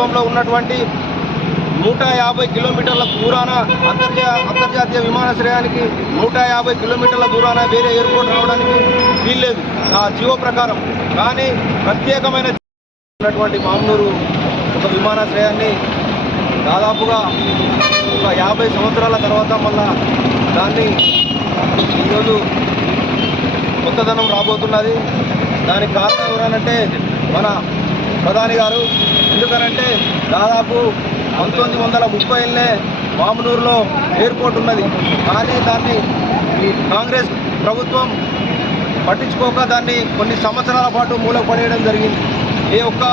ప్రభుత్వంలో ఉన్నటువంటి నూట యాభై కిలోమీటర్ల దూరాన అంతర్జా అంతర్జాతీయ విమానాశ్రయానికి నూట యాభై కిలోమీటర్ల దూరాన వేరే ఎయిర్పోర్ట్ రావడానికి వీల్లేదు. ఆ జియో ప్రకారం. కానీ ప్రత్యేకమైన ఉన్నటువంటి మామూలు ఒక విమానాశ్రయాన్ని దాదాపుగా ఒక యాభై సంవత్సరాల తర్వాత మళ్ళా దాన్ని ఈరోజు కొత్తదనం రాబోతున్నది. దానికి కారణం ఎవరనంటే మన ప్రధాని గారు. ఎందుకనంటే దాదాపు పంతొమ్మిది వందల ముప్పైలనే మామనూరులో ఎయిర్పోర్ట్ ఉన్నది. కానీ దాన్ని ఈ కాంగ్రెస్ ప్రభుత్వం పట్టించుకోక దాన్ని కొన్ని సంవత్సరాల పాటు మూలపడేయడం జరిగింది. ఏ ఒక్క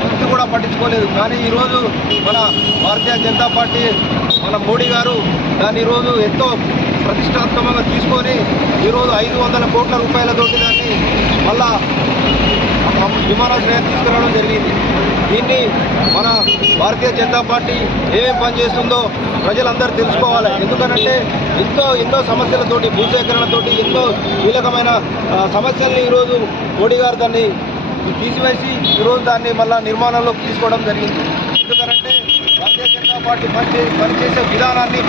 వృత్తి వ్యక్తి కూడా పట్టించుకోలేదు. కానీ ఈరోజు మన భారతీయ జనతా పార్టీ మన మోడీ గారు దాన్ని ఈరోజు ఎంతో ప్రతిష్టాత్మకంగా తీసుకొని ఈరోజు ఐదు వందల కోట్ల రూపాయలతోటి దాన్ని మళ్ళా విమానాశ్రయం తీసుకురావడం జరిగింది. దీన్ని మన భారతీయ జనతా పార్టీ ఏమేం పని చేస్తుందో ప్రజలందరూ తెలుసుకోవాలి. ఎందుకనంటే ఎంతో ఎన్నో సమస్యలతోటి భూసేకరణతోటి ఎన్నో కీలకమైన సమస్యల్ని ఈరోజు మోడీ గారు దాన్ని తీసివేసి ఈరోజు దాన్ని మళ్ళీ నిర్మాణంలోకి తీసుకోవడం జరిగింది. ఎందుకనంటే భారతీయ జనతా పార్టీ పనిచే పనిచేసే విధానాన్ని